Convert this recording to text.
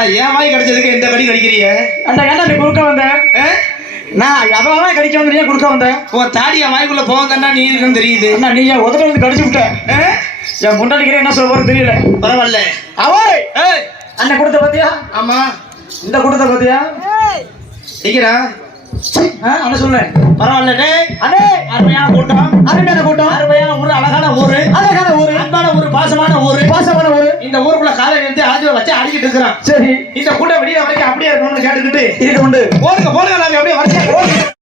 என்னடா ஏன் வாய் கடிச்சதுக்கு எந்த கடி கடிக்கிறீங்க? அந்த ஏன்டா நீ குறுக்க வந்த? நான் எவ்வளவு கடிக்க வந்து நீ குறுக்க வந்த? உன் தாடியா வாய்க்குள்ள போவதன்னா நீ இருக்குன்னு தெரியுது. அண்ணா நீ என் உதட்ட வந்து கடிச்சு விட்ட. என் முன்னாடிக்கிறேன் என்ன சொல்ல போறது தெரியல. பரவாயில்ல. அவய் அண்ணன் கொடுத்த பாத்தியா? ஆமா. இந்த கொடுத்த பாத்தியா? டிக்கிறா. அண்ணா சொல்ல. பரவாயில்ல டேய். அண்ணே அருமையான கூட்டம். அருமையான கூட்டம். அருமையான ஊரு, அழகான ஊரு. அழகான ஊரு. அன்பான ஊரு, பாசமான ஊரு. பாசமான ஊரு. இந்த ஊருக்குள்ள காலை எடுத்து ஆதிவை வச்சு அடிக்கிட்டு இருக்கிறான். சரி. இந்த கூட்டம் வெளியே வரைக்கும் அப்படியே இருக்கணும்னு கேட்டுக்கிட்டு இது உண்டு. போடுங்க போடுங்க நாங்க அப்படியே வரிசையா